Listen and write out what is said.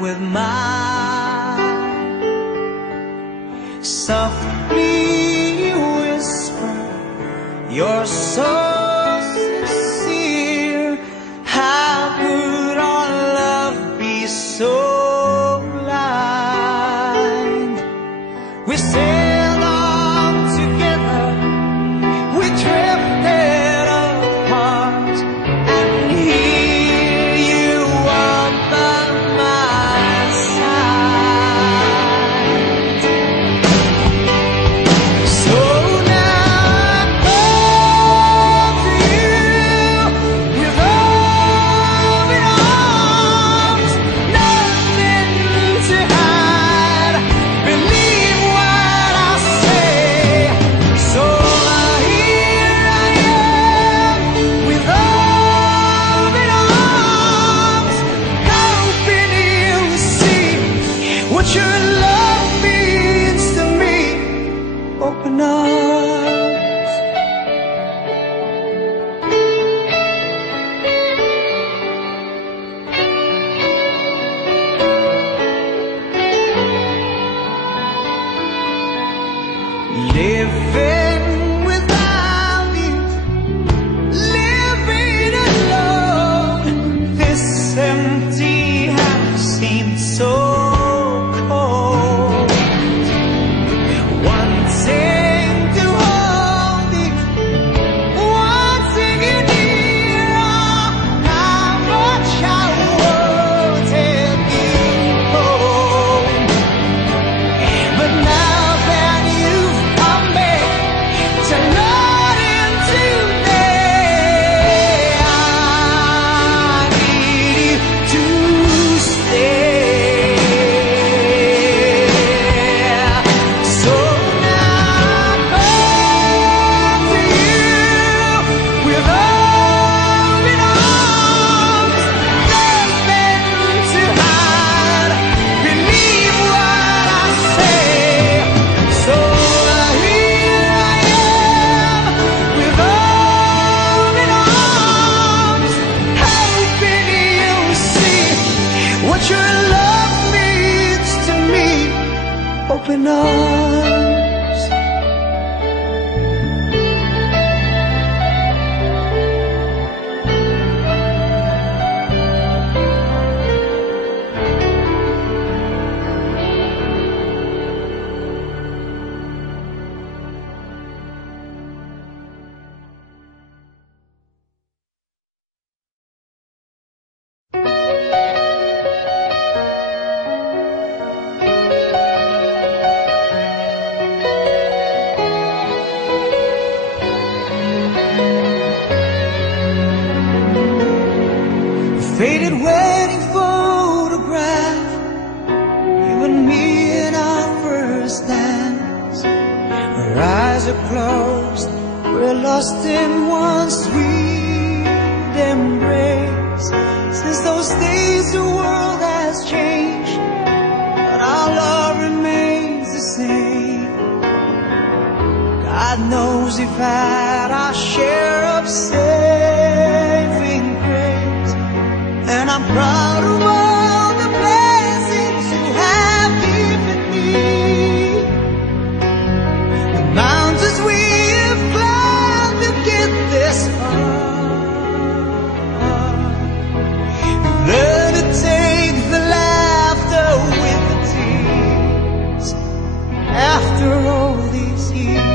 with mine. Softly whisper, you're so sincere. How could our love be so blind? We sailed on together, we drifted apart, and here you are by my side. So now I come to you with open arms, nothing to hide. Believe what I say. So here I am with open arms, hoping you'll see what your love means to me. Open arms. Living without you, living alone, this empty house seems so cold. Wanting to hold you, wanting you near, oh, how much I wanted you home. But now that you've come back to Lord into today, I need you to stay. So now I come to you with open arms, nothing to hide. Believe what I say. So here I am with open arms, hoping you'll see what your love means to me. Open arms. Faded wedding photograph, you and me in our first dance. Our eyes are closed, we're lost in one sweet embrace. Since those days the world has changed, but our love remains the same. God knows we've had our share of saving grace, and I'm proud of all the blessings you have given me. The mountains we have climbed to get this far. Learn to take the laughter with the tears after all these years.